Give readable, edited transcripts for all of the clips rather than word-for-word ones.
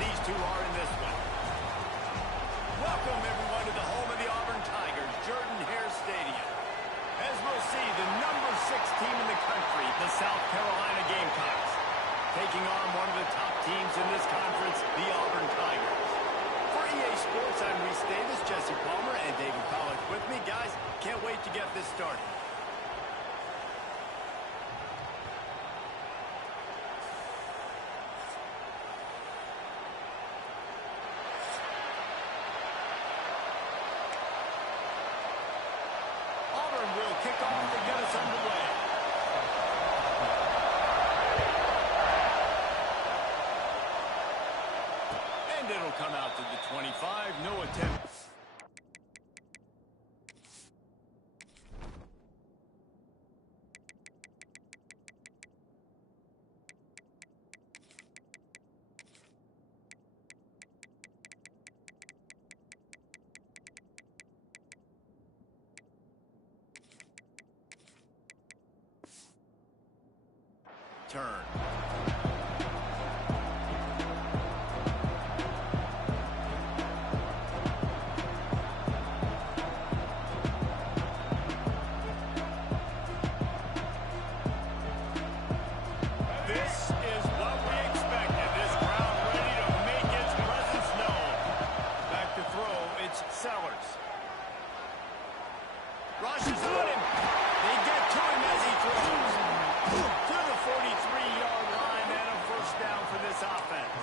these two are in this one. Welcome, everyone, to the home of the Auburn Tigers, Jordan-Hare Stadium. As we'll see, the number 6 team in the country, the South Carolina Gamecocks, taking on one of the top teams in this conference, the Auburn Tigers. For EA Sports, I'm Reese Davis, Jesse Palmer, and David Collins with me. Guys, can't wait to get this started. Auburn will kick off to get us underway. And it'll come out to the 25. No attempt. Turn. This is what we expected. This crowd ready to make its presence known. Back to throw, it's Sellers. Rushes on him. They get to him as he throws. To the 43-yard line and a first down for this offense.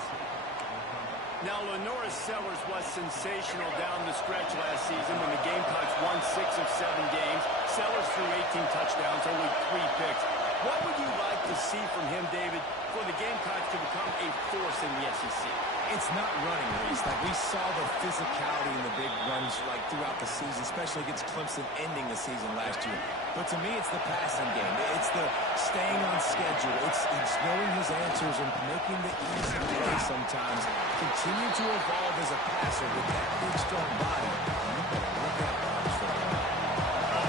Now, LaNorris Sellers was sensational down the stretch last season when the Gamecocks won 6 of 7 games. Sellers threw 18 touchdowns, only 3 picks. What would you like to see from him, David, for the Gamecocks to become a force in the SEC? It's not running, Reese. Like, we saw the physicality in the big runs throughout the season, especially against Clemson ending the season last year. But to me, it's the passing game. It's the staying on schedule. It's knowing his answers and making the easy play sometimes. Continue to evolve as a passer with that big, strong body. You better look out for this football.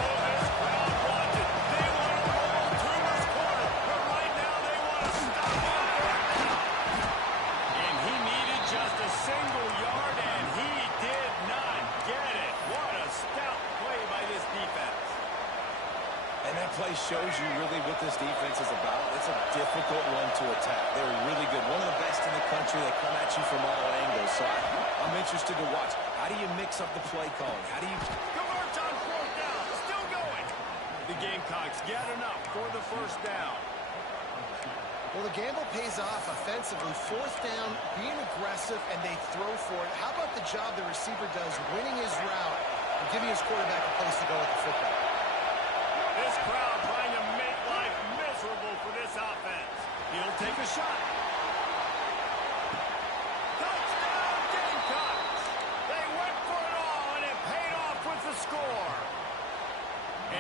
This crowd wants it. They want to roll Toomer's corner, but right now they want to stop him right now. And he needed just a single yard, and he did not get it. What a stout play by this defense. And that play shows you really what this defense is about. It's a difficult one to attack. They're really good. One of the best in the country. They come at you from all angles. So I'm interested to watch. How do you mix up the play calling? How do you... Converts on 4th down. Still going. The Gamecocks get enough for the first down. Well, the gamble pays off offensively. 4th down, being aggressive, and they throw for it. How about the job the receiver does, winning his route and giving his quarterback a place to go with the football? This crowd trying to make life miserable for this offense. He'll take a shot. Touchdown, Gamecocks! They went for it all, and it paid off with the score.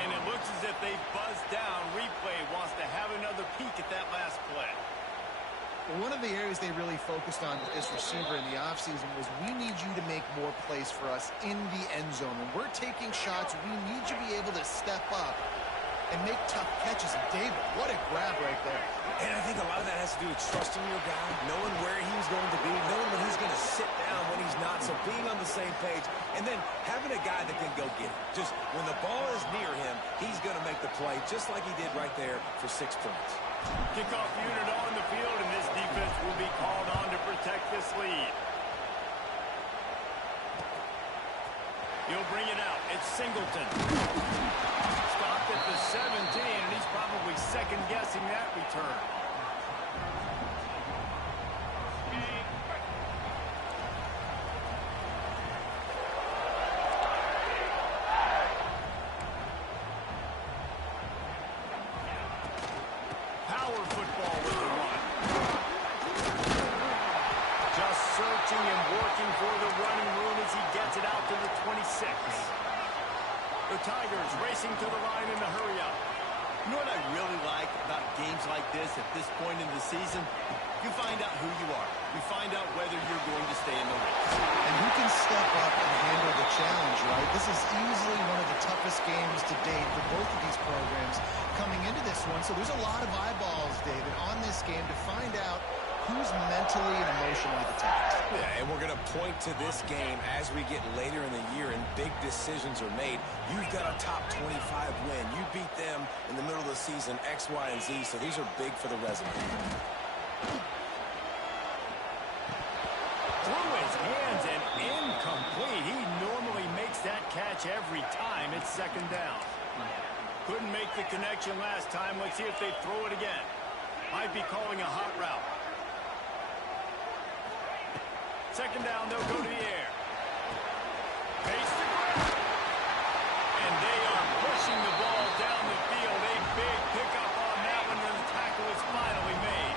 And it looks as if they buzzed down. Replay wants to have another peek at that last play. Well, one of the areas they really focused on with this receiver in the offseason was we need you to make more plays for us in the end zone. When we're taking shots, we need you to be able to step up and make tough catches. And David, what a grab right there. And I think a lot of that has to do with trusting your guy, knowing where he's going to be, knowing when he's going to sit down, when he's not, so being on the same page, and then having a guy that can go get it. Just when the ball is near him, he's going to make the play, just like he did right there for 6 points. Kickoff unit on the field, and this defense will be called on to protect this lead. He'll bring it out. It's Singleton. Stopped at the 17, and he's probably second-guessing that return. Power football with the run. Just searching and working for the running room as he gets it out to the 26. The Tigers racing to the line in the hurry-up. You know what I really like about games like this at this point in the season? You find out who you are. You find out whether you're going to stay in the race. And who can step up and handle the challenge, right? This is easily one of the toughest games to date for both of these programs coming into this one. So there's a lot of eyeballs, David, on this game to find out who's mentally and emotionally the toughest. point to this game as we get later in the year and big decisions are made. You've got a top 25 win. You beat them in the middle of the season, X, Y, and Z, so these are big for the resume. Through his hands and incomplete. He normally makes that catch every time. It's second down. Couldn't make the connection last time. Let's see if they throw it again. Might be calling a hot route. Second down, they'll go to the air. Face the ground. And they are pushing the ball down the field. A big pickup on that one, and the tackle is finally made.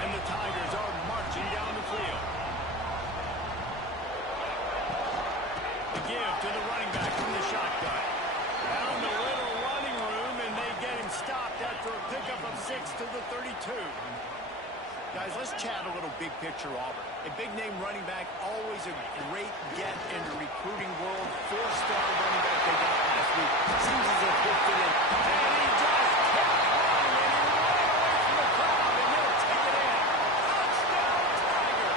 And the Tigers are marching down the field. The give to the running back from the shotgun. Found a little running room, and they get him stopped after a pickup of 6 to the 32. Guys, let's chat a little big picture Auburn. A big-name running back, always a great get in the recruiting world. Four-star running back they got last week. Seems as if he'll fit in. And he just kept running, and he ran away from the crowd, and he'll take it in. Touchdown, Tiger!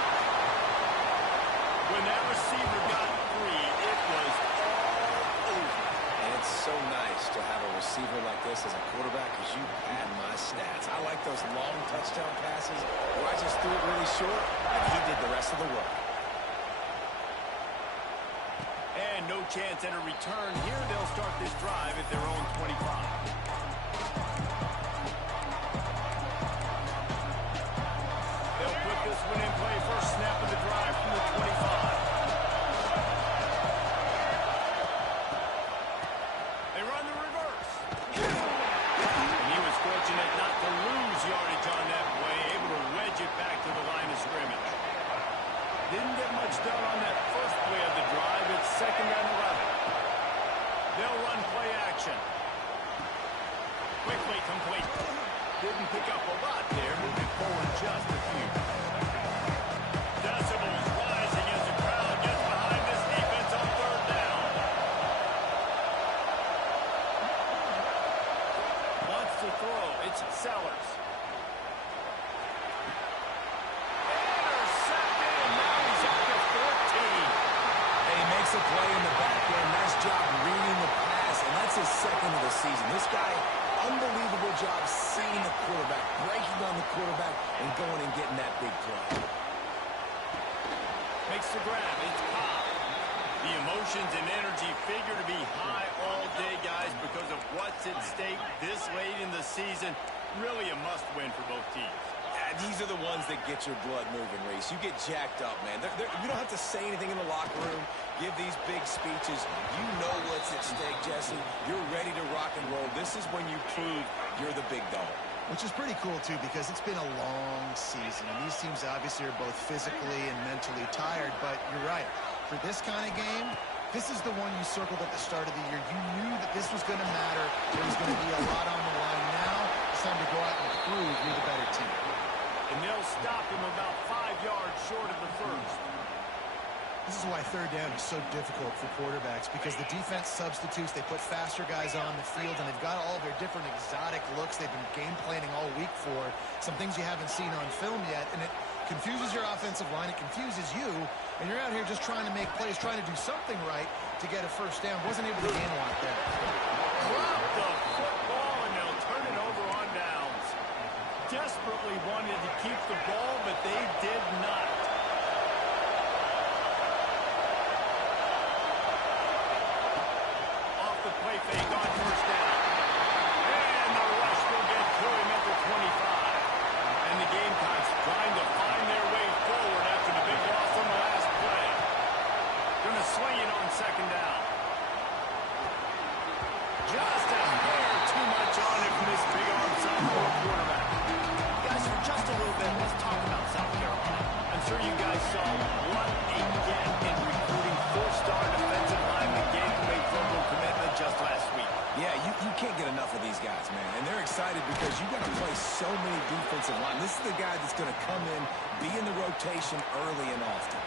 When that receiver got free, it was all over. And it's so nice to have a receiver like this as a quarterback because you pad my stats. I like those long touchdown passes where I just threw it really short and he did the rest of the work. And no chance at a return here. They'll start this drive at their own 25. They'll put this one in play. First snap of the drive from the 25. They run the reverse. And he was fortunate not to lose yardage on that play, able to wedge it back to the line of scrimmage. Didn't get much done on that first play of the drive. It's second and 11. They'll run play action. Quickly complete. Didn't pick up a lot there. Moving forward just a few. Decibels rising as the crowd gets behind this defense on third down. Wants to throw. It's Sellers. Intercepted, and now he's at the 14. And he makes a play in the back end. Nice job reading the pass, and that's his second of the season. This guy, unbelievable job seeing the quarterback, breaking on the quarterback, and going and getting that big play. Makes the grab. It's Cobb. The emotions and energy figure to be high all day, guys, because of what's at stake this late in the season. Really a must-win for both teams. These are the ones that get your blood moving, Reese. You get jacked up, man. You don't have to say anything in the locker room, give these big speeches. You know what's at stake, Jesse. You're ready to rock and roll. This is when you prove you're the big dog. Which is pretty cool, too, because it's been a long season. And these teams obviously are both physically and mentally tired. But you're right. For this kind of game, this is the one you circled at the start of the year. You knew that this was going to matter. There was going to be a lot on the line. Now it's time to go out and prove you're the better team. And they'll stop him about 5 yards short of the first. This is why third down is so difficult for quarterbacks, because the defense substitutes. They put faster guys on the field, and they've got all their different exotic looks they've been game planning all week for. Some things you haven't seen on film yet, and it confuses your offensive line. It confuses you, and you're out here just trying to make plays, trying to do something right to get a first down. Wasn't able to gain a lot there. Drop the football, and they'll turn it over on downs. Desperately wanted to keep the ball, but they did not. Off the play fake on first down. And the rush will get to him at the 25. And the Gamecocks trying to find their way forward after the big loss on the last play. Going to swing it on second down. Just a hair too much on it from this big arm sophomore quarterback. Guys, for just a little bit, let's talk about South Carolina. I'm sure you guys saw what a get in recruiting four-star defensive lineman gave to a verbal commitment just last week. Yeah, you can't get enough of these guys, man. And they're excited because you've got to play so many defensive line. This is the guy that's going to come in, be in the rotation early and often.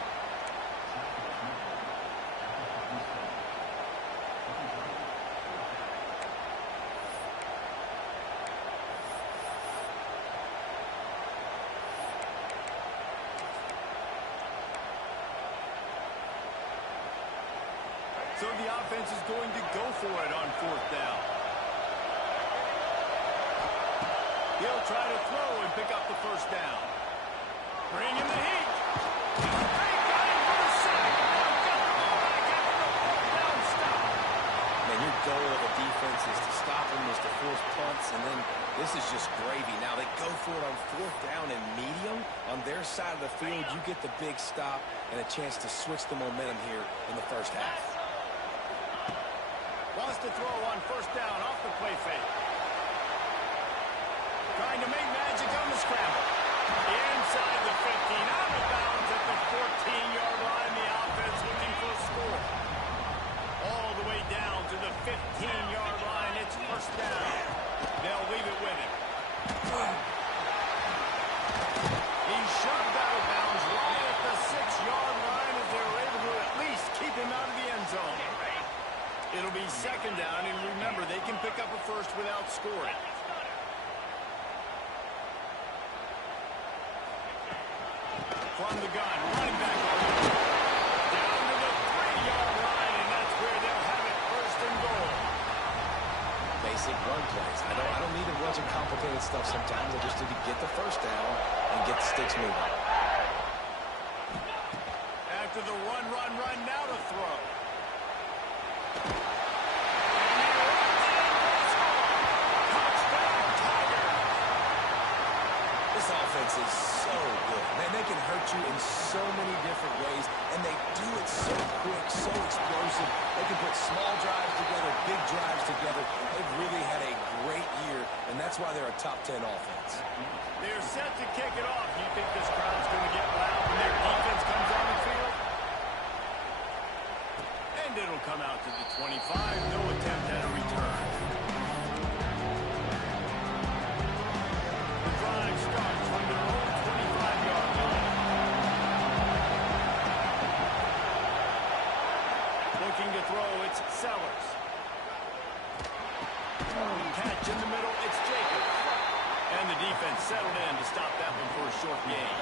So the offense is going to go for it on fourth down. He'll try to throw and pick up the first down. Bring in the heat. They got him for the sack. Got the ball back after the fourth down stop. Man, your goal of a defense is to stop them, is to force punts, and then this is just gravy. Now they go for it on fourth down and medium. On their side of the field, you get the big stop and a chance to switch the momentum here in the first half. Wants to throw on first down off the play fake. Trying to make magic on the scramble. Inside the 15, out of bounds at the 14-yard line. The offense looking for a score. All the way down to the 15-yard line. It's first down. They'll leave it with him. He's shoved out of bounds right at the 6-yard line as they were able to at least keep him out of the end zone. It'll be second down, and remember, they can pick up a first without scoring. From the gun, running back down to the 3-yard line, and that's where they'll have it, first and goal. Basic run plays. I don't need a bunch of complicated stuff sometimes. I just need to get the first down and get the sticks moving. After the run, now to throw. This offense is so good. Man, they can hurt you in so many different ways, and they do it so quick, so explosive. They can put small drives together, big drives together. They've really had a great year, and that's why they're a top 10 offense. They're set to kick it off. You think this crowd's going to get loud when their defense comes on the field? And it'll come out to the 25. No attempt at a return. The drive starts from their own 25-yard line. Looking to throw, it's Sellers. Catch in the middle, it's Jacobs. And the defense settled in to stop that one for a short gain.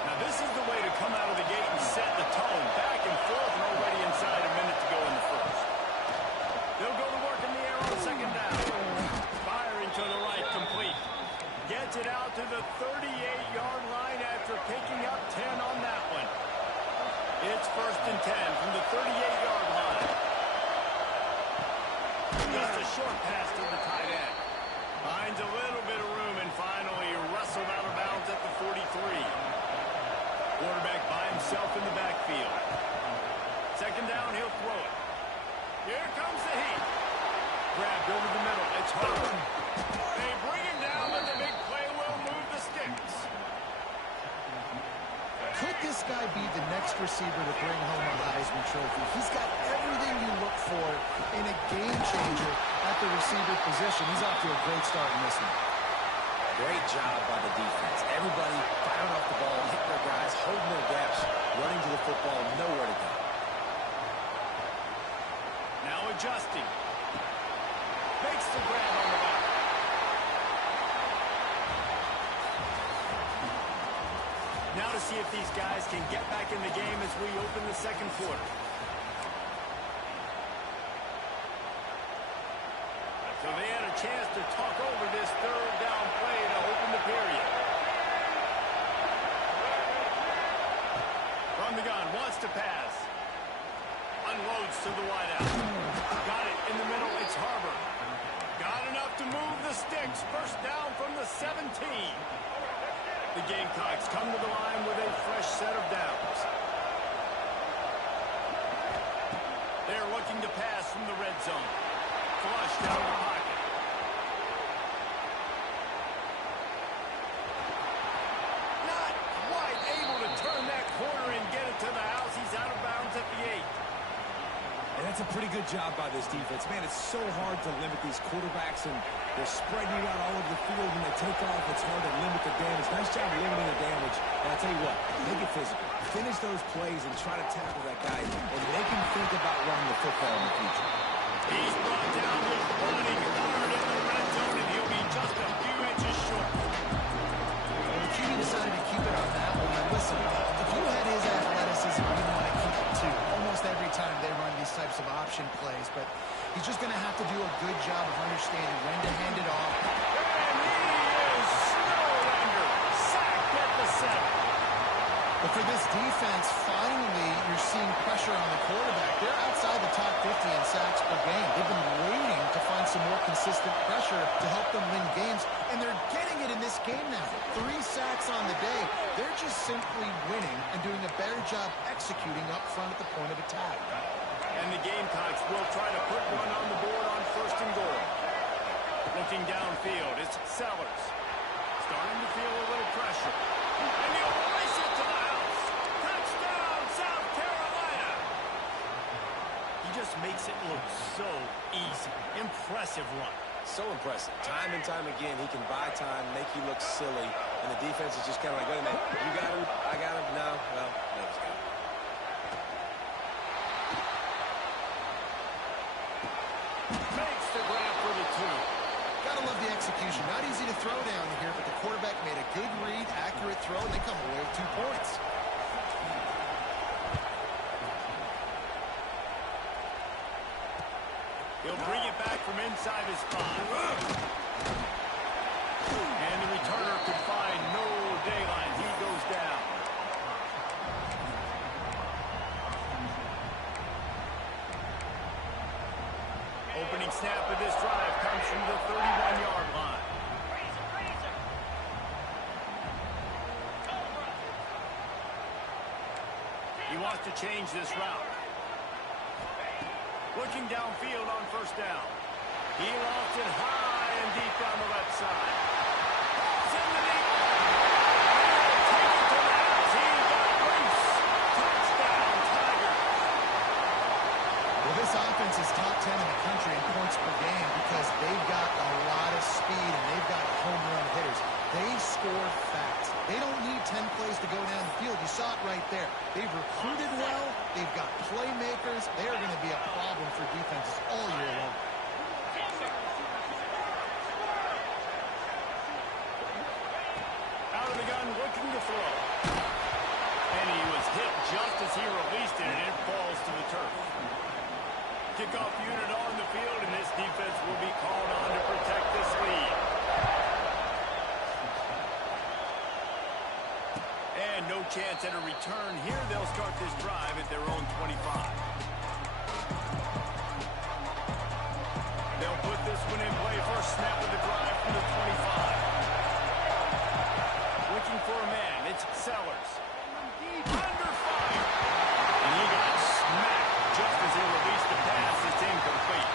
Now this is the way to come out of the gate and set the tone. Back and forth and already inside a minute to go in the first. They'll go to work in the air on second down. Firing to the right, complete. Gets it out to the 38-yard line after picking up 10 on that one. It's first and 10 from the 38-yard line. Just a short pass to the tight end. Finds a little bit of room and finally wrestled out of bounds at the 43. Quarterback by himself in the backfield. Second down, he'll throw it. Here comes the heat. Grabbed over the middle. It's Harper. They bring him down, but the big play will move the sticks. Could this guy be the next receiver to bring home a Heisman Trophy? He's got everything you look for in a game changer at the receiver position. He's off to a great start in this one. Great job by the defense. Everybody firing off the ball, hitting their guys, holding their gaps, running to the football, nowhere to go. Now adjusting. Makes the grab on the back. Now to see if these guys can get back in the game as we open the second quarter. So they had a chance to talk over this third down play to open the period. From the gun, wants to pass. Unloads to the wideout. Got it in the middle, it's Harper. Got enough to move the sticks. First down from the 17. The Gamecocks come to the line with a fresh set of downs. They're looking to pass from the red zone. Flush down the pocket. Not quite able to turn that corner and get it to the house. He's out of bounds at the 8. And that's a pretty good job by this defense. Man, it's so hard to limit these quarterbacks, and they're spreading it out all over the field. When they take off, it's hard to limit the damage. Nice job limiting the damage. And I'll tell you what, make it physical. Finish those plays and try to tackle that guy and make him think about running the football in the future. He's brought down with running hard in the red zone, and he'll be just a few inches short. Well, the QB decided to keep it on that one. Listen, if you had his athleticism, you'd want to keep it too. Almost every time they run these types of option plays, but he's just going to have to do a good job of understanding when to hand it off. And he is snowed under. Sacked at the 7. But for this defense, finally, you're seeing pressure on the quarterback. They're outside the top 50 in sacks per game. They've been waiting to find some more consistent pressure to help them win games, and they're getting it in this game now. 3 sacks on the day. They're just simply winning and doing a better job executing up front at the point of attack. And the Gamecocks will try to put one on the board on 1st and goal. Looking downfield, it's Sellers. Starting to feel a little pressure. And he'll race it to the house. Touchdown, South Carolina. He just makes it look so easy. Impressive run. So impressive. Time and time again, he can buy time, make you look silly, and the defense is just kind of like, wait a minute, you got him, I got him, no, well, they just got him. Makes the grab for the 2. Gotta love the execution. Not easy to throw down here, but the quarterback made a good read, accurate throw, and they come away with 2 points. He'll bring it back from inside his 5. And the returner could find no daylight. He goes down. Opening snap of this drive comes from the 31-yard line. He wants to change this route. Looking downfield on 1st down. He lost it high and deep down the left side. Balls in the deep. Take it to the house. He got loose. Touchdown, Tigers. Well, this offense is top 10 in the country in points per game because they've got a lot of speed and they've got home run hitters. They score fast. They don't need 10 plays to go down the field. You saw it right there. They've recruited well. They've got playmakers. They are going to be a problem for defenses all year long. Out of the gun, looking to throw. And he was hit just as he released it, and it falls to the turf. Kickoff unit on the field, and this defense will be called on to protect this lead. And no chance at a return here. They'll start this drive at their own 25. They'll put this one in play. First snap of the drive from the 25. Looking for a man. It's Sellers. Under fire. And he got smacked just as he released the pass. It's incomplete.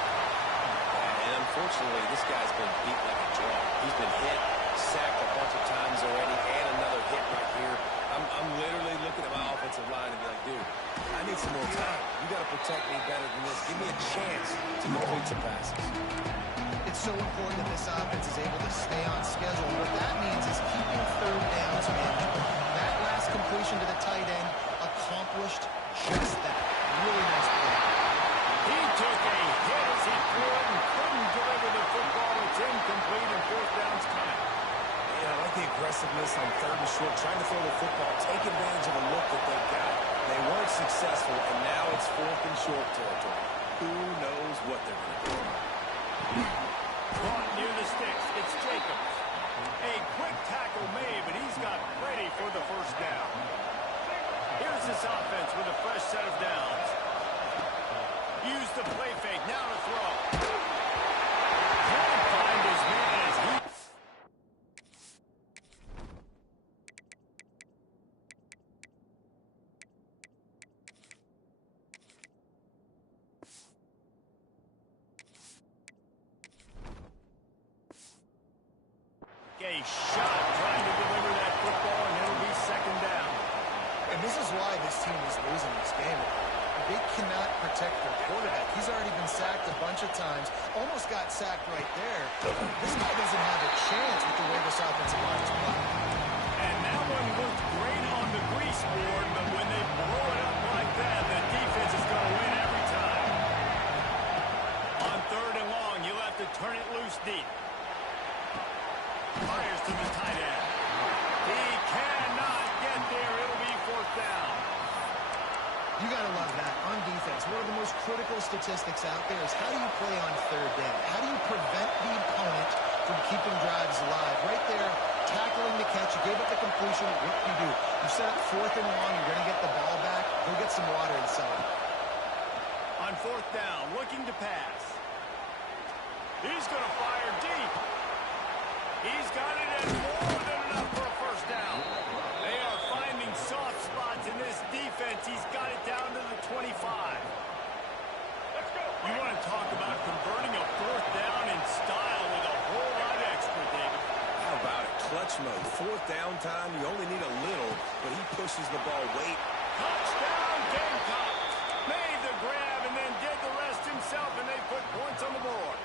And unfortunately, this guy's been beat like a drum. He's been hit, sacked a bunch of times already, and another hit right here. I'm literally looking at my offensive line and be like, dude, I need some more time. You got to protect me better than this. Give me a chance to complete some passes. It's so important that this offense is able to stay on schedule. What that means is keeping 3rd downs manageable. That last completion to the tight end accomplished just that. Really nice play. He took a hit as he threw it and couldn't deliver the football. It's incomplete and 4th down's coming. Yeah, I like the aggressiveness on 3rd and short, trying to throw the football, take advantage of a look that they've got. They weren't successful, and now it's 4th and short territory. Who knows what they're going to do? Caught near the sticks. It's Jacobs. A quick tackle made, but he's got ready for the 1st down. Here's this offense with a fresh set of downs. Use the play fake. Now to throw. Can't find his man as he... A shot trying to deliver that football, and it'll be 2nd down. And this is why this team is losing this game. They cannot protect their quarterback. He's already been sacked a bunch of times. Almost got sacked right there. This guy doesn't have a chance with the way this offensive line is playing. And that one looked great on the grease board, but when they blow it up like that, the defense is going to win every time. On 3rd and long, you'll have to turn it loose deep. Fires to the tight end. He cannot get there. It'll be 4th down. You got to love that. On defense, one of the most critical statistics out there is how do you play on third down? How do you prevent the opponent from keeping drives alive? Right there, tackling the catch. You gave up the completion. What do? You set up 4th and 1. You're going to get the ball back. Go get some water inside. On 4th down, looking to pass. He's going to fire deep. He's got it and more than enough for a first down. They are finding soft spots in this defense. He's got it down to the 25. You want to talk about converting a 4th down in style with a whole lot extra, David. How about it? Clutch mode. 4th down time. You only need a little, but he pushes the ball way. Touchdown, Gamecocks. Made the grab and then did the rest himself, and they put points on the board.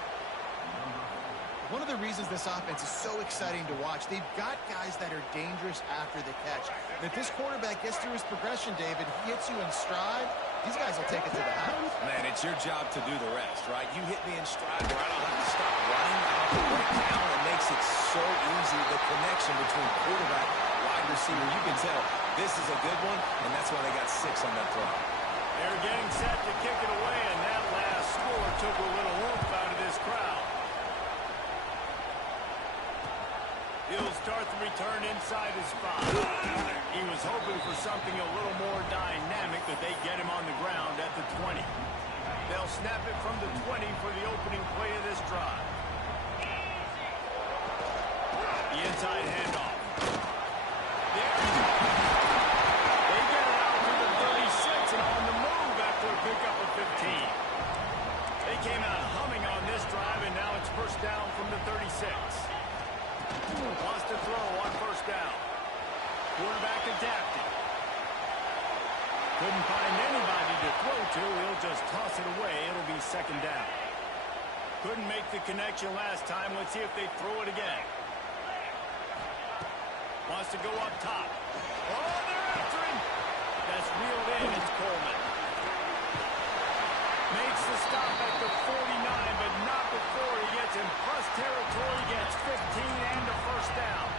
One of the reasons this offense is so exciting to watch, they've got guys that are dangerous after the catch. And if this quarterback gets through his progression, David, he hits you in stride, these guys will take it to the house. Man, it's your job to do the rest, right? You hit me in stride where I don't have to stop running. I have to break down. It makes it so easy. The connection between quarterback, wide receiver, you can tell this is a good one, and that's why they got 6 on that throw. They're getting set to kick it away, and that last score took a little oomph out of this crowd. He'll start the return inside his 5. He was hoping for something a little more dynamic, but they get him on the ground at the 20. They'll snap it from the 20 for the opening play of this drive. The inside handoff. There he goes. They get it out to the 36 and on the move after a pickup of 15. They came out humming on this drive, and now it's first down from the 36. Wants to throw on first down. Quarterback adapted. Couldn't find anybody to throw to. He'll just toss it away. It'll be second down. Couldn't make the connection last time. Let's see if they throw it again. Wants to go up top. Oh, they're after him. That's reeled in. It's Coleman. Makes the stop at the 49, but not before he gets in plus territory, gets 15 and a first down.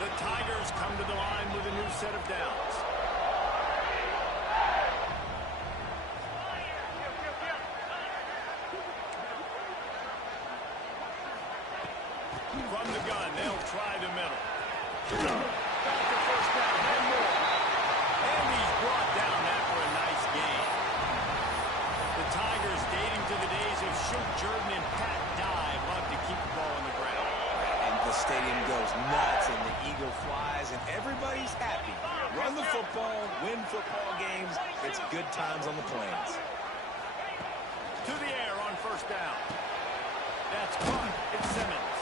The Tigers come to the line with a new set of downs. From the gun, they'll try the middle. Back to first down, and more. And he's brought down after a nice gain. The Tigers, dating to the days of Shoot Jordan and Pat Dye, love to keep the ball on the ground. And the stadium goes nuts, and the eagle flies, and everybody's happy. Run the football, win football games. It's good times on the plains. To the air on first down. That's caught. It's Simmons.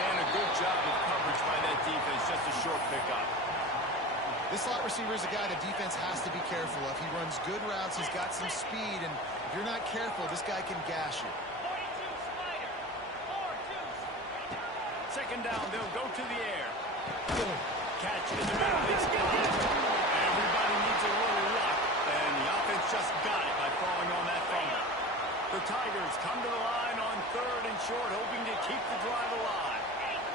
And a good job of coverage by that defense. Just a short pickup. This slot receiver is a guy the defense has to be careful of. He runs good routes. He's got some speed, and if you're not careful, this guy can gash you. Second down, they'll go to the air. Catch in the middle. It's good. Everybody needs a little luck, and the offense just got it by falling on that fumble. The Tigers come to the line on 3rd and short, hoping to keep the drive alive.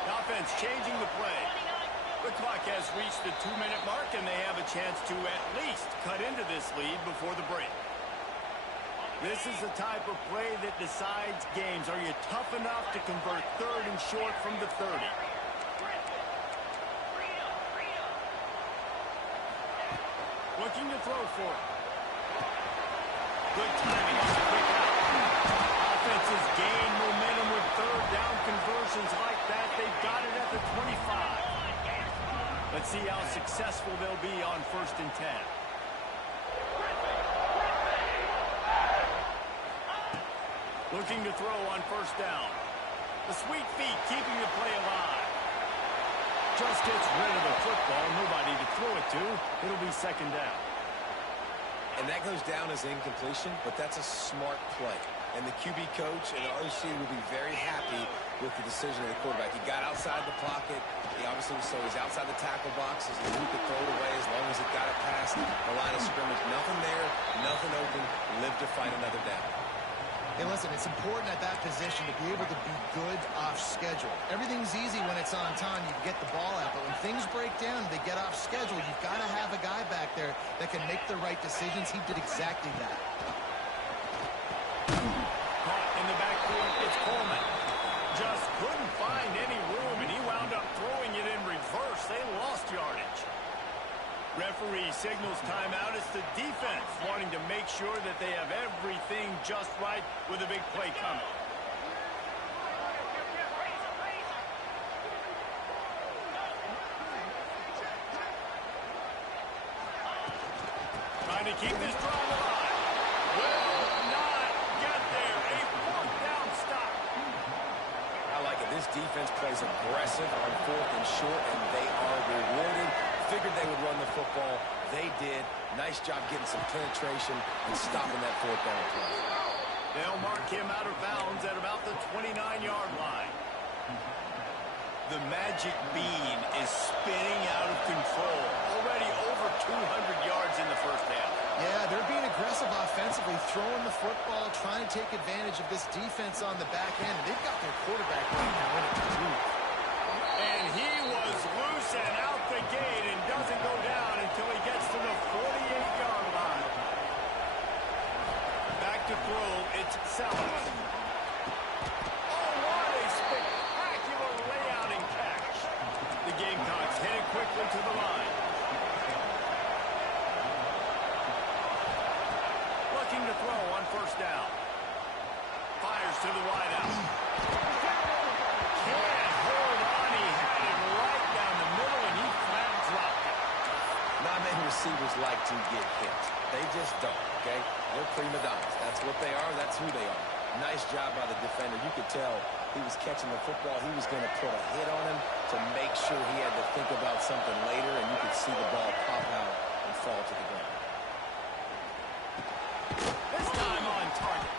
The offense changing the play. The clock has reached the 2-minute mark, and they have a chance to at least cut into this lead before the break. This is the type of play that decides games. Are you tough enough to convert 3rd and short from the 30? Looking to throw for it. Good timing on the quick out. Offenses gain momentum with 3rd down conversions like that. They've got it at the 25. Let's see how successful they'll be on 1st and 10. Looking to throw on first down. The sweet feet keeping the play alive. Just gets rid of the football. Nobody to throw it to. It'll be second down. And that goes down as incompletion, but that's a smart play. And the QB coach and the OC will be very happy with the decision of the quarterback. He got outside the pocket. He obviously so he's outside the tackle box. He could throw it away as long as he got it past the line of scrimmage. Nothing there, nothing open. Live to fight another down. Hey, listen, it's important at that position to be able to be good off schedule. Everything's easy when it's on time. You can get the ball out. But when things break down, they get off schedule. You've got to have a guy back there that can make the right decisions. He did exactly that. Caught in the backfield, it's Coleman. Just couldn't find any room, and he wound up throwing it in reverse. They lost yardage. Referee signals timeout. It's the defense wanting to make sure that they have everything just right with a big play coming. Trying to keep this drive alive. Will not get there. A fourth down stop. I like it. This defense plays aggressive on 4th and short, and they are rewarded. Figured they would run the football. They did. Nice job getting some penetration and stopping that 4th down play. They'll mark him out of bounds at about the 29-yard line. The magic bean is spinning out of control. Already over 200 yards in the first half. Yeah, they're being aggressive offensively, throwing the football, trying to take advantage of this defense on the back end. They've got their quarterback right now in a groove. And he was loose and out the gate and doesn't go down until he gets to the 48-yard line. Back to throw, it's Sellers. Oh, what a spectacular layout and catch. The Gamecocks headed quickly to the line. Looking to throw on first down. Fires to the wideout. Can't hold on. He had it right down the middle, and he flat dropped it. Not many receivers like to get hit. They just don't, okay? They're prima donnas. That's what they are. That's who they are. Nice job by the defender. You could tell he was catching the football. He was going to put a hit on him to make sure he had to think about something later, and you could see the ball pop out and fall to the ground. This time on target.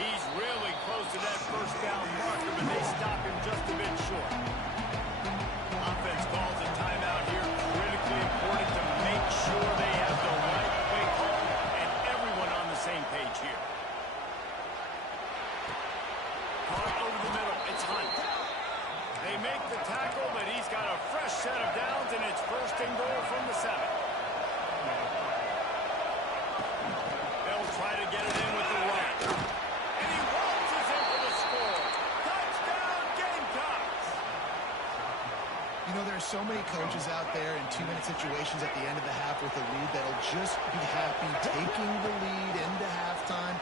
He's really close to that first down marker, but they stop him just a bit short. Offense calls a timeout here. Critically important to make sure they have the right play call and everyone on the same page here. Caught over the middle. It's Hunt. They make the tackle, but he's got a fresh set of downs, and it's first and goal from the 7. They'll try to get it in with the run. And he waltzes in for the score. Touchdown, Gamecocks! You know, there are so many coaches out there in 2-minute situations at the end of the half with a lead that'll just be happy taking the lead into halftime.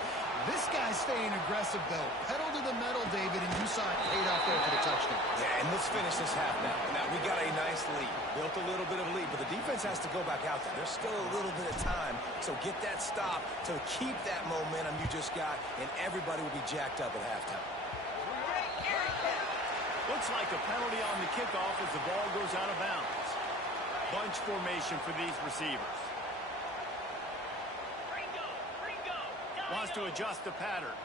This guy's staying aggressive, though. Pedal to the metal, David, and you saw it paid off there for the touchdown. Yeah, and let's finish this half now. Now, we got a nice lead. Built a little bit of a lead, but the defense has to go back out there. There's still a little bit of time, so get that stop to keep that momentum you just got, and everybody will be jacked up at halftime. Looks like a penalty on the kickoff as the ball goes out of bounds. Bunch formation for these receivers. Wants to adjust the pattern.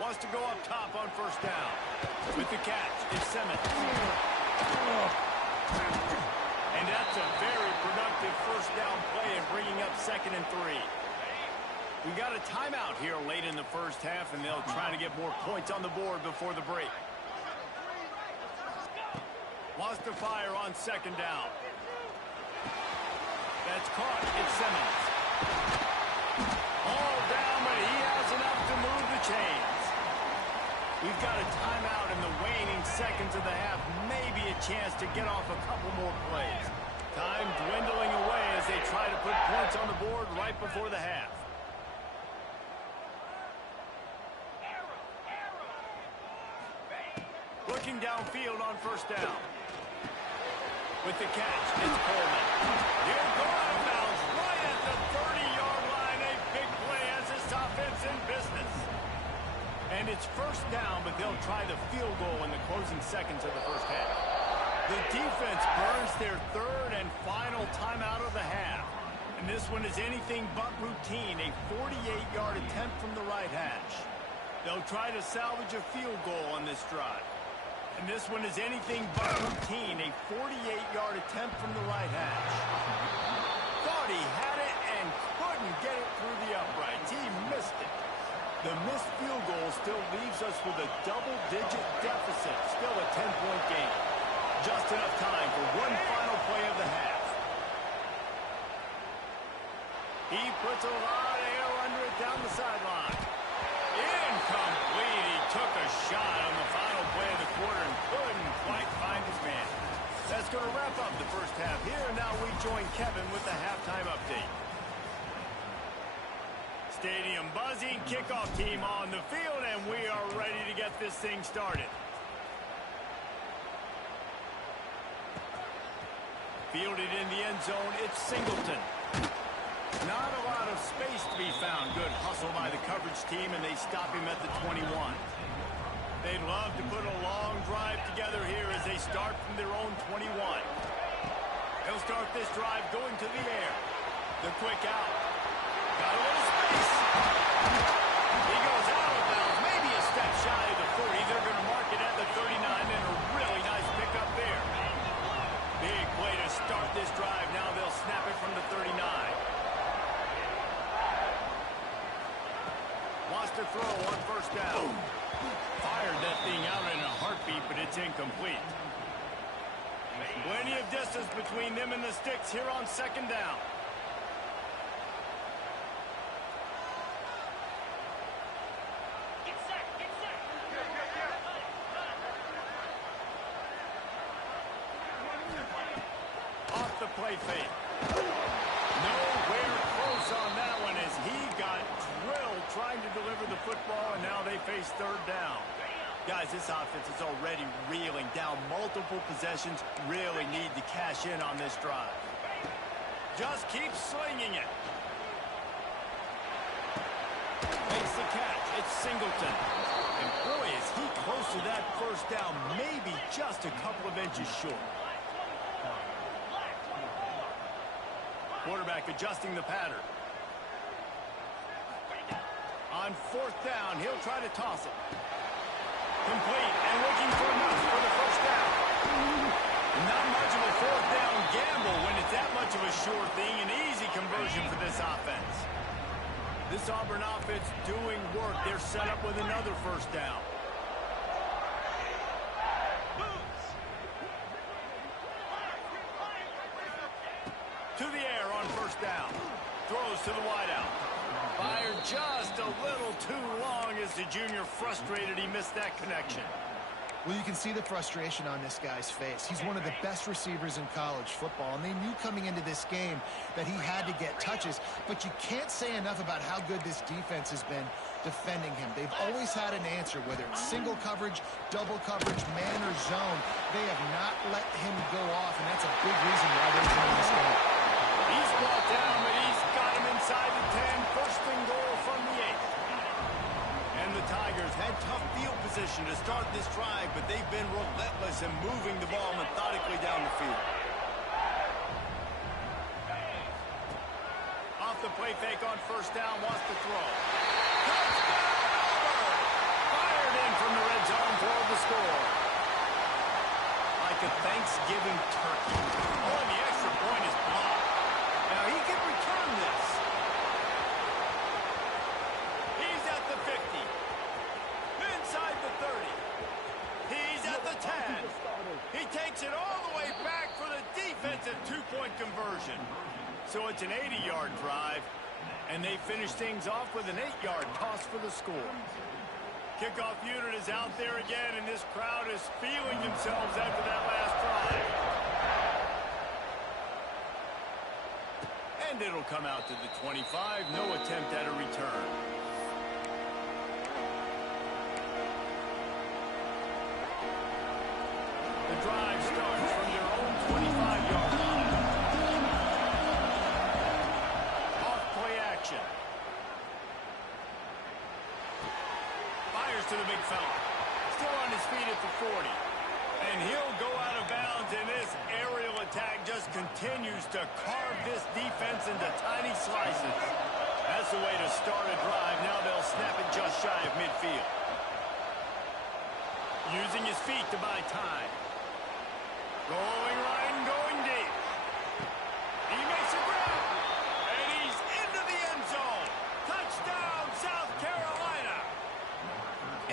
Wants to go up top on first down. With the catch, it's Simmons. And that's a very productive first down play and bringing up 2nd and 3. We got a timeout here late in the first half, and they'll try to get more points on the board before the break. Wants to fire on 2nd down. That's caught. It's Simmons. All down, but he has enough to move the chains. We've got a timeout in the waning seconds of the half. Maybe a chance to get off a couple more plays. Time dwindling away as they try to put points on the board right before the half. Looking downfield on first down. With the catch, it's Coleman. He'll go out of bounds right at the 30-yard line. A big play as this offense in business. And it's first down, but they'll try the field goal in the closing seconds of the first half. The defense burns their 3rd and final timeout of the half. And this one is anything but routine, a 48-yard attempt from the right hash. They'll try to salvage a field goal on this drive. And this one is anything but routine, a 48-yard attempt from the right hash. Thought he had it and couldn't get it through the uprights. He missed it. The missed field goal still leaves us with a double-digit deficit, still a 10-point game. Just enough time for one final play of the half. He puts a lot of air under it down the sideline. Incomplete. He took a shot on the final play of the quarter and couldn't quite find his man. That's going to wrap up the first half here. And now we join Kevin with the halftime update. Stadium buzzing, kickoff team on the field, and we are ready to get this thing started. Fielded in the end zone, it's Singleton. Not a lot of space to be found. Good hustle by the coverage team, and they stop him at the 21. They'd love to put a long drive together here as they start from their own 21. He'll start this drive going to the air. The quick out. Got a little space. He goes out of bounds, maybe a step shy of the 40. They're going to mark it at the 39, and a really nice pickup there. Big play to start this drive. Now they'll snap it from the 39. Wants to throw on first down. Fired that thing out in a heartbeat, but it's incomplete. Plenty of distance between them and the sticks here on second down. Off the play fake. Nowhere close on that one as he got drilled trying to deliver the football, and now they face third down. Guys, this offense is already reeling down multiple possessions. Really need to cash in on this drive. Just keep slinging it. Makes the catch. It's Singleton. And boy, is he close to that first down. Maybe just a couple of inches short. Quarterback adjusting the pattern. On fourth down, he'll try to toss it. Complete and looking for enough for the first down. Not much of a fourth down gamble when it's that much of a sure thing. An easy conversion for this offense. This Auburn offense doing work. They're set up with another first down. To the air on first down. Throws to the wideout. Fired just a little too long as the junior frustrated. He missed that connection. Well, you can see the frustration on this guy's face. He's one of the best receivers in college football, and they knew coming into this game that he had to get touches, but you can't say enough about how good this defense has been defending him. They've always had an answer, whether it's single coverage, double coverage, man or zone. They have not let him go off, and that's a big reason why they're winning this game. He's brought down, but he's got him inside the 10. First and goal from the 8. And the Tigers had tough field position to start this drive, but they've been relentless in moving the ball methodically down the field. Off the play fake on first down, wants to throw. Touchdown! Fired in from the red zone for the score. Like a Thanksgiving turkey. Oh, and the extra point is blocked. Now he can return this. He's at the 50. Inside the 30. He's at the 10. He takes it all the way back for the defensive two-point conversion. So it's an 80-yard drive, and they finish things off with an 8-yard toss for the score. Kickoff unit is out there again, and this crowd is feeling themselves after that last drive. And it'll come out to the 25. No attempt at a return. The drive starts from their own 25-yard line. Off-play action. Fires to the big fella. Still on his feet at the 40. And he'll go out of bounds, and this aerial attack just continues to carve this defense into tiny slices. That's the way to start a drive. Now they'll snap it just shy of midfield. Using his feet to buy time. Going right and going deep. He makes a grab. And he's into the end zone. Touchdown, South Carolina.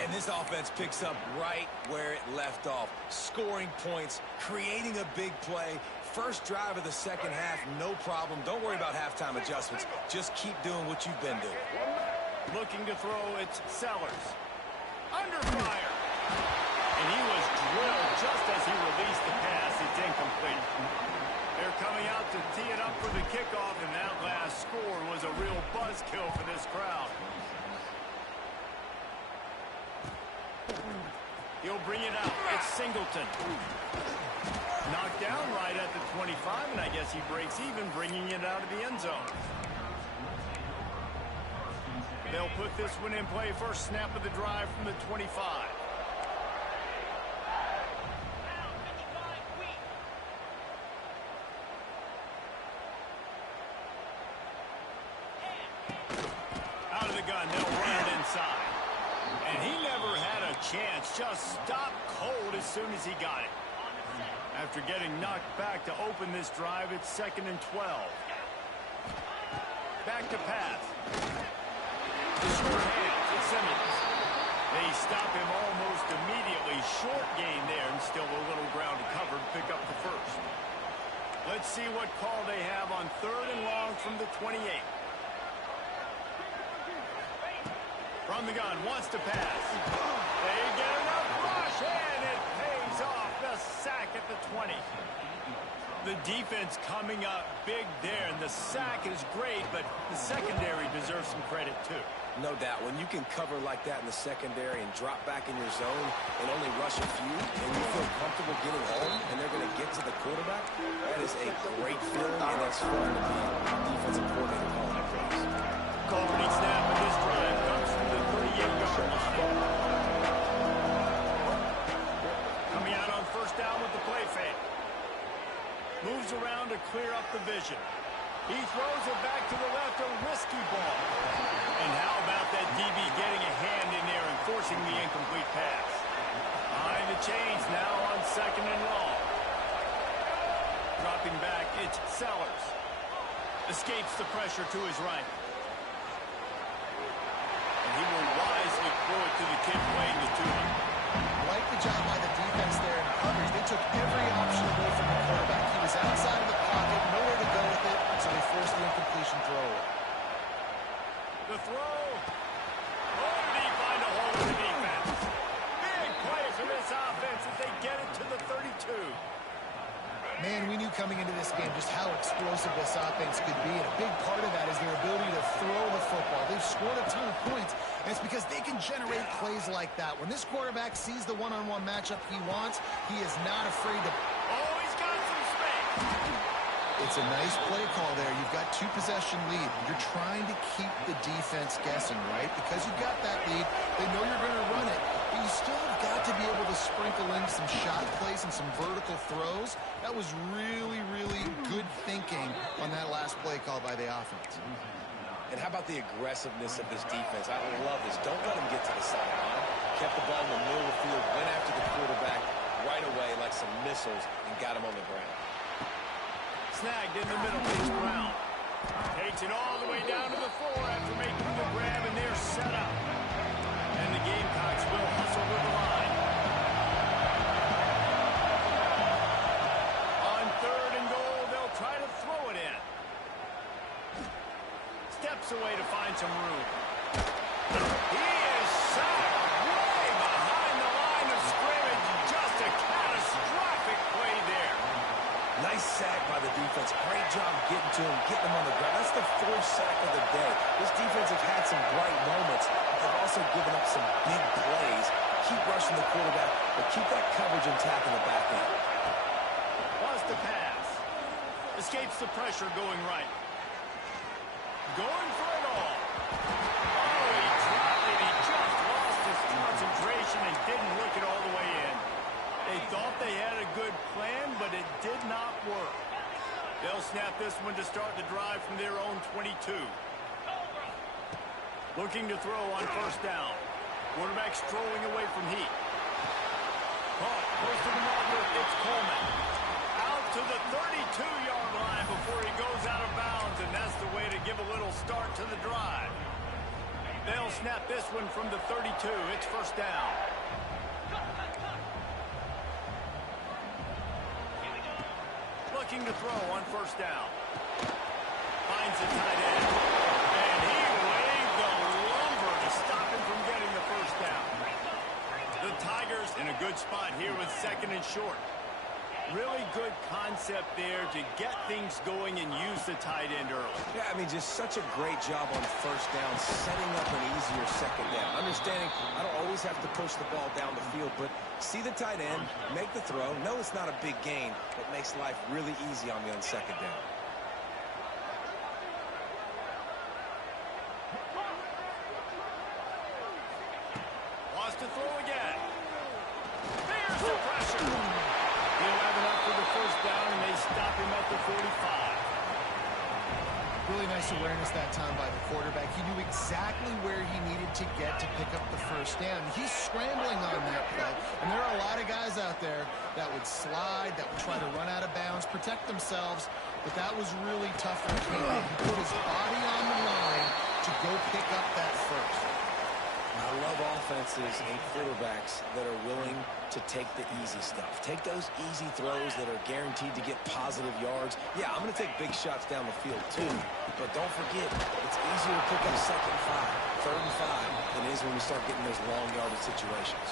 And this offense picks up right where it left off. Scoring points, creating a big play. First drive of the second half, no problem. Don't worry about halftime adjustments. Just keep doing what you've been doing. Looking to throw, it's Sellers. Under fire. And he was drilled just as he released the pass. It's incomplete. They're coming out to tee it up for the kickoff, and that last score was a real buzzkill for this crowd. He'll bring it out. It's Singleton. Knocked down right at the 25, and I guess he breaks even, bringing it out of the end zone. They'll put this one in play. First snap of the drive from the 25. Out of the gun, they'll run it inside. And he never had a chance. Just stopped cold as soon as he got it. After getting knocked back to open this drive, it's 2nd and 12. Back to pass. Short hands, it's Simmons. They stop him almost immediately. Short gain there, and still a little ground to cover to pick up the first. Let's see what call they have on 3rd and long from the 28. From the gun, wants to pass. They get enough rush, and it pays off. The sack at the 20. The defense coming up big there, and the sack is great, but the secondary deserves some credit too. No doubt. When you can cover like that in the secondary and drop back in your zone and only rush a few, and you feel comfortable getting home, and they're going to get to the quarterback, that is a great feeling, and that's fun to be a defensive coordinator calling that for us. Opening snap of this drive comes from the 38-yard line. Coming out on first down with the play fake. Moves around to clear up the vision. He throws it back to the left, a risky ball. And how about that DB getting a hand in there and forcing the incomplete pass? Behind the chains now on 2nd and long. Dropping back, it's Sellers. Escapes the pressure to his right. And he will wisely throw it to the kid playing the 2. Like the job by the defense there in coverage. They took every option away from the quarterback. He was outside of the pocket, nowhere to go with it, so they forced the incompletion throw. The throw. Oh, did he find a hole in the defense? Big play for this offense as they get it to the 32. Man, we knew coming into this game just how explosive this offense could be, and a big part of that is their ability to throw the football. They've scored a ton of points, and it's because they can generate plays like that. When this quarterback sees the one-on-one matchup he wants, he is not afraid to... Oh, he's got some space. It's a nice play call there. You've got 2-possession lead. You're trying to keep the defense guessing, right? Because you've got that lead, they know you're going to run it, but you still have got to be able to sprinkle in some shot plays and some vertical throws. That was really, really good thinking on that last play call by the offense. And how about the aggressiveness of this defense? I love this. Don't let them get to the sideline. Kept the ball in the middle of the field, went after the quarterback right away like some missiles, and got him on the ground. Snagged in the middle, it's Brown. Takes it all the way down to the floor after making the grab, and they're set up. And the Gamecocks will hustle to the line. On 3rd and goal, they'll try to throw it in. Steps away to find some room. He is sacked way behind the line of scrimmage. Just a catastrophic play there. Nice sack by the defense. Great job getting to him, getting him on the ground. That's the 4th sack of the day. This defense has had some bright moments. They've also given up some big plays. Keep rushing the quarterback, but keep that coverage intact in the back end. Wants to pass. Escapes the pressure going right. Going for it all. Oh, he dropped it. He just lost his concentration and didn't look it all the way in. They thought they had a good plan, but it did not work. They'll snap this one to start the drive from their own 22. Looking to throw on first down. Quarterback strolling away from Heat. Caught close to the marker. It's Coleman. Out to the 32-yard line before he goes out of bounds, and that's the way to give a little start to the drive. They'll snap this one from the 32. It's first down. Looking to throw on first down. Finds the tight end. And he laid the lumber to stop him from getting the first down. The Tigers in a good spot here with second and short. Really good concept there to get things going and use the tight end early. Yeah, I mean, just such a great job on first down, setting up an easier second down. Understanding I don't always have to push the ball down the field, but see the tight end, make the throw. No, it's not a big gain, but makes life really easy on me on second down. Wants to throw again. There's the pressure. He'll have it up for the first down, and they stop him at the 45. Really nice awareness that time by the quarterback. He knew exactly where he needed to get to pick up the first down. He's scrambling on that play, and there are a lot of guys out there that would slide, that would try to run out of bounds, protect themselves, but that was really tough for him. He put his body on the line to go pick up that first. I love offenses and quarterbacks that are willing to take the easy stuff. Take those easy throws that are guaranteed to get positive yards. Yeah, I'm going to take big shots down the field too, but don't forget, it's easier to pick up second and 5, third and 5 than it is when we start getting those long yardage situations.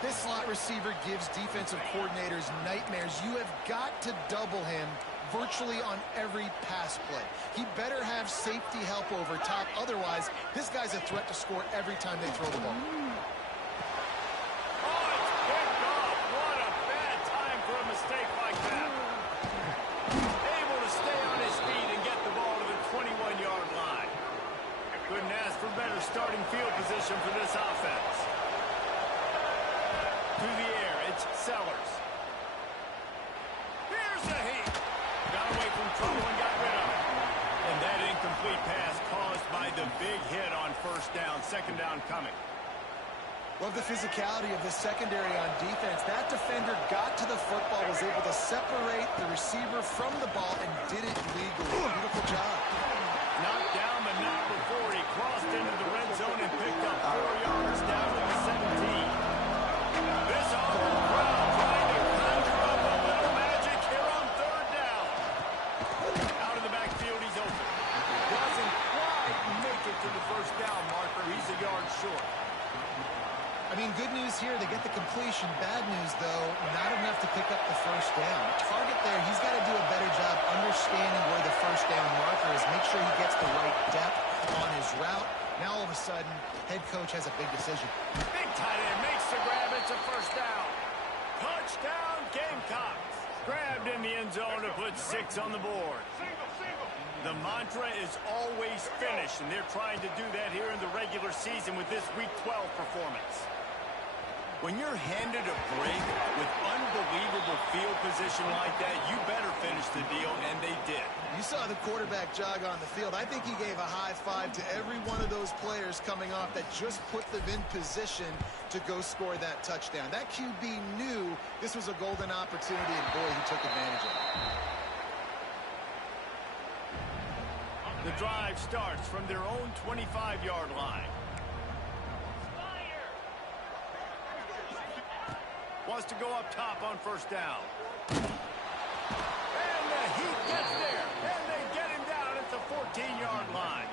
This slot receiver gives defensive coordinators nightmares. You have got to double him virtually on every pass play. He better have safety help over top. Otherwise, this guy's a threat to score every time they throw the ball. Oh, it's picked off. What a bad time for a mistake like that. Able to stay on his feet and get the ball to the 21-yard line. Couldn't ask for better starting field position for this offense. To the air, it's Sellers. Here's the heat. Got away from trouble and got rid of it. And that incomplete pass caused by the big hit on first down. Second down coming. Love the physicality of the secondary on defense. That defender got to the football, was able to separate the receiver from the ball, and did it legally. Beautiful job. Knocked down, but not before he crossed into the red zone and picked up 4 yards down to the 17. This Auburn crowd trying to conjure up a little magic here on third down. Out of the backfield, he's open. Doesn't quite make it to the first down marker. He's a yard short. I mean, good news here, they get the completion. Bad news, though, not enough to pick up the first down. Target there, he's got to do a better job understanding where the first down marker is. Make sure he gets the right depth on his route. Now, all of a sudden, head coach has a big decision. Big tight end makes the grab. It's a first down. Touchdown, Gamecocks. Grabbed in the end zone to put 6 on the board. The mantra is always finish, and they're trying to do that here in the regular season with this Week 12 performance. When you're handed a break with unbelievable field position like that, you better finish the deal, and they did. You saw the quarterback jog on the field. I think he gave a high five to every one of those players coming off that just put them in position to go score that touchdown. That QB knew this was a golden opportunity, and boy, he took advantage of it. The drive starts from their own 25-yard line. Wants to go up top on first down. And the Heat gets there. And they get him down at the 14-yard line.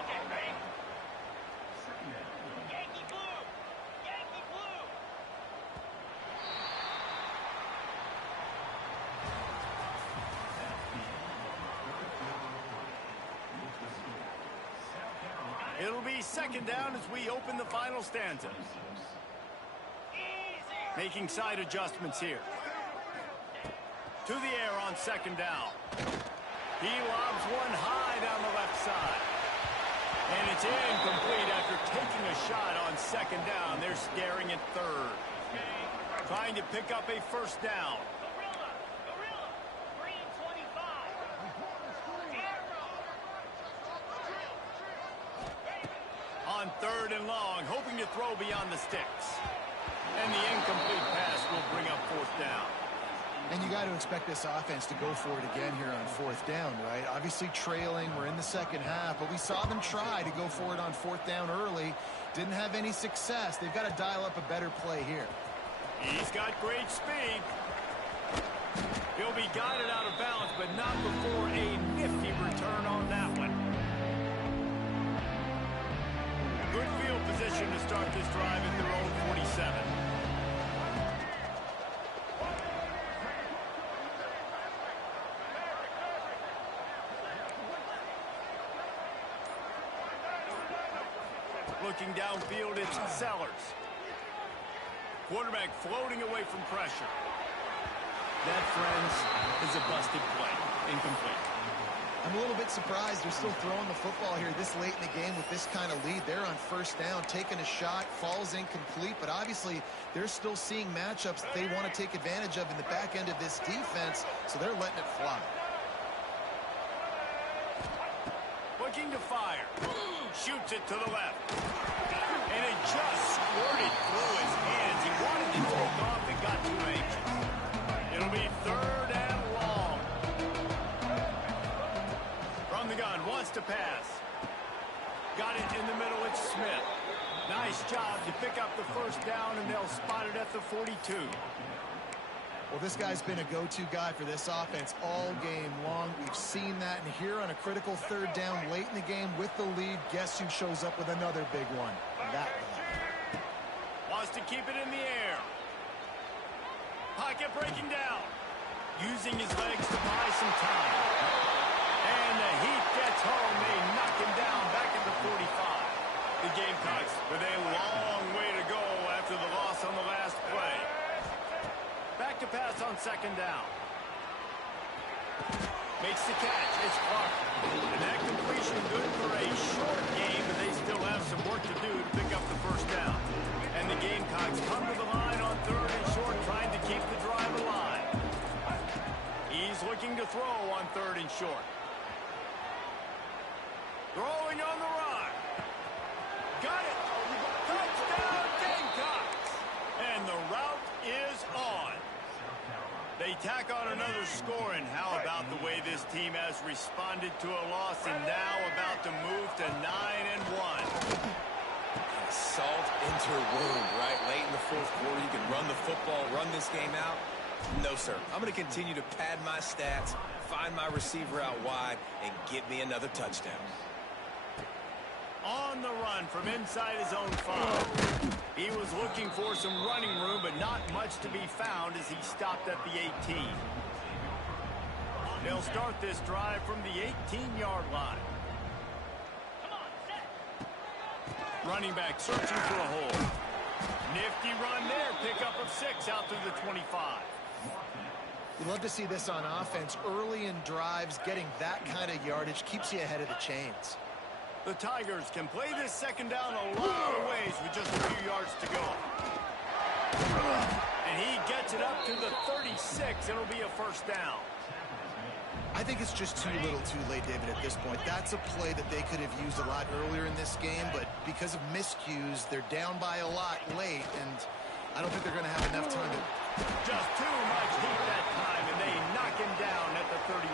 Yankee blue! Yankee blue! It'll be second down as we open the final stanza. Making side adjustments here. To the air on second down. He lobs one high down the left side. And it's incomplete after taking a shot on second down. They're staring at third. Trying to pick up a first down. Gorilla! Green 25. On third and long, hoping to throw beyond the sticks. And the incomplete pass will bring up fourth down. And you got to expect this offense to go for it again here on fourth down, right? Obviously trailing, we're in the second half, but we saw them try to go for it on fourth down early. Didn't have any success. They've got to dial up a better play here. He's got great speed. He'll be guided out of bounds, but not before a nifty return on that one. Good field position to start this drive at their own 47. Looking downfield, it's Sellers. Quarterback floating away from pressure. That, friends, is a busted play. Incomplete. I'm a little bit surprised they're still throwing the football here this late in the game with this kind of lead. They're on first down, taking a shot, falls incomplete, but obviously they're still seeing matchups that they want to take advantage of in the back end of this defense, so they're letting it fly. Looking to fire. Shoots it to the left. And it just squirted through his hands. He wanted to take off and got too anxious. It'll be third and long. From the gun, wants to pass. Got it in the middle, it's Smith. Nice job to pick up the first down, and they'll spot it at the 42. Well, this guy's been a go-to guy for this offense all game long. We've seen that, and here on a critical third down late in the game with the lead, guess who shows up with another big one? That guy. Wants to keep it in the air. Pocket breaking down. Using his legs to buy some time. And the heat gets home. They knock him down back at the 45. The Gamecocks with a long way to go after the loss on the last play. Back to pass on second down. Makes the catch. It's Clark. And that completion good for a short game, but they still have some work to do to pick up the first down. And the Gamecocks come to the line on third and short, trying to keep the drive alive. He's looking to throw on third and short. Throwing on the run. Got it. Touchdown, Gamecocks. And the route is on. They tack on another score, and how about the way this team has responded to a loss and now about to move to 9-1. Salt into her wound, right? Late in the fourth quarter, you can run the football, run this game out. No, sir. I'm going to continue to pad my stats, find my receiver out wide, and get me another touchdown. On the run from inside his own 5. He was looking for some running room, but not much to be found as he stopped at the 18. They'll start this drive from the 18-yard line. Running back searching for a hole. Nifty run there. Pickup of 6 out to the 25. You love to see this on offense. Early in drives, getting that kind of yardage keeps you ahead of the chains. The Tigers can play this second down a lot of ways with just a few yards to go. And he gets it up to the 36. It'll be a first down. I think it's just too little too late, David, at this point. That's a play that they could have used a lot earlier in this game, but because of miscues, they're down by a lot late, and I don't think they're going to have enough time to... Just too much heat that time, and they knock him down at the 31.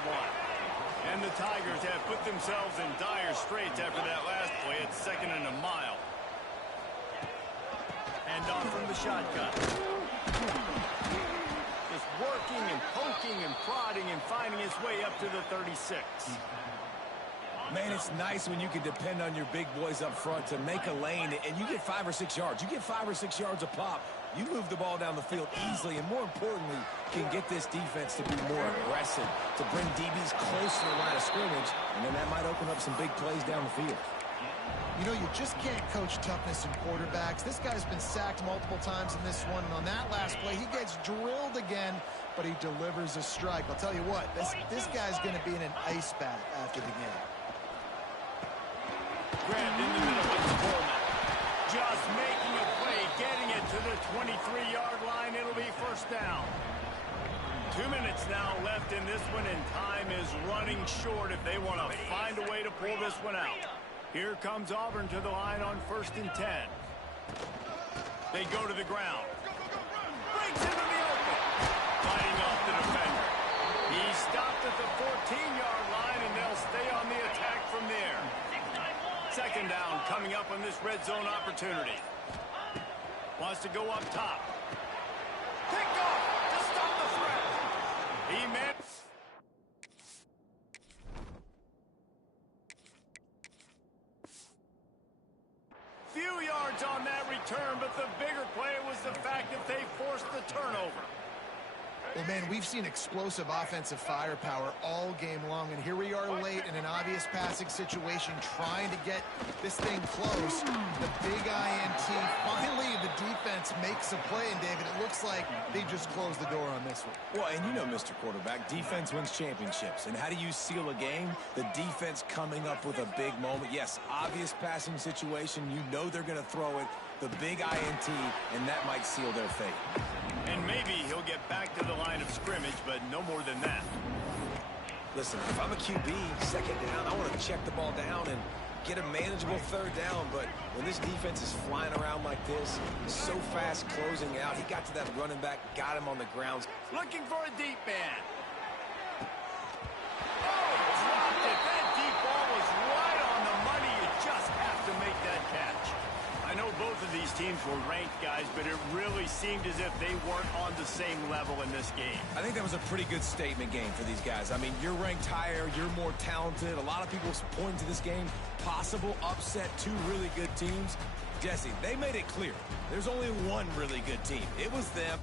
And the Tigers have put themselves in dire straits after that last play. It's second and a mile. And off from the shotgun. Just working and poking and prodding and finding his way up to the 36. Man, it's nice when you can depend on your big boys up front to make a lane, and you get 5 or 6 yards. You get 5 or 6 yards a pop. You move the ball down the field easily, and more importantly, can get this defense to be more aggressive, to bring DBs close to the line of scrimmage, and then that might open up some big plays down the field. You know, you just can't coach toughness in quarterbacks. This guy's been sacked multiple times in this one, and on that last play, he gets drilled again, but he delivers a strike. I'll tell you what, this guy's going to be in an ice bath after the game. Grabbed in the middle with Coleman. Just making a play, getting it to the 23-yard line. It'll be first down. 2 minutes now left in this one, and time is running short if they want to find a way to pull this one out. Here comes Auburn to the line on 1st and 10. They go to the ground. Breaks into the open. Fighting off the stopped at the 14-yard line, and they'll stay on the attack from there. 6-9-1. Second down coming up on this red zone opportunity. Wants to go up top. Pick off to stop the threat. He managed. Few yards on that return, but the bigger play was the fact that they forced the turnover. Well, man, we've seen explosive offensive firepower all game long, and here we are late in an obvious passing situation trying to get this thing close. The big INT. Finally, the defense makes a play, and David, it looks like they just closed the door on this one. Well, and you know, Mr. Quarterback, defense wins championships. And how do you seal a game? The defense coming up with a big moment. Yes, obvious passing situation. You know they're going to throw it. The big INT, and that might seal their fate. And maybe he'll get back to the line of scrimmage, but no more than that. Listen, if I'm a QB, second down, I want to check the ball down and get a manageable third down. But when this defense is flying around like this, so fast closing out, he got to that running back, got him on the ground. Looking for a deep man. Oh, dropped it. That deep ball was right on the money. You just have to make that catch. I know both of these teams were ranked, guys, but it really seemed as if they weren't on the same level in this game. I think that was a pretty good statement game for these guys. I mean, you're ranked higher, you're more talented. A lot of people point to this game, possible upset, two really good teams. Jesse, they made it clear. There's only one really good team. It was them.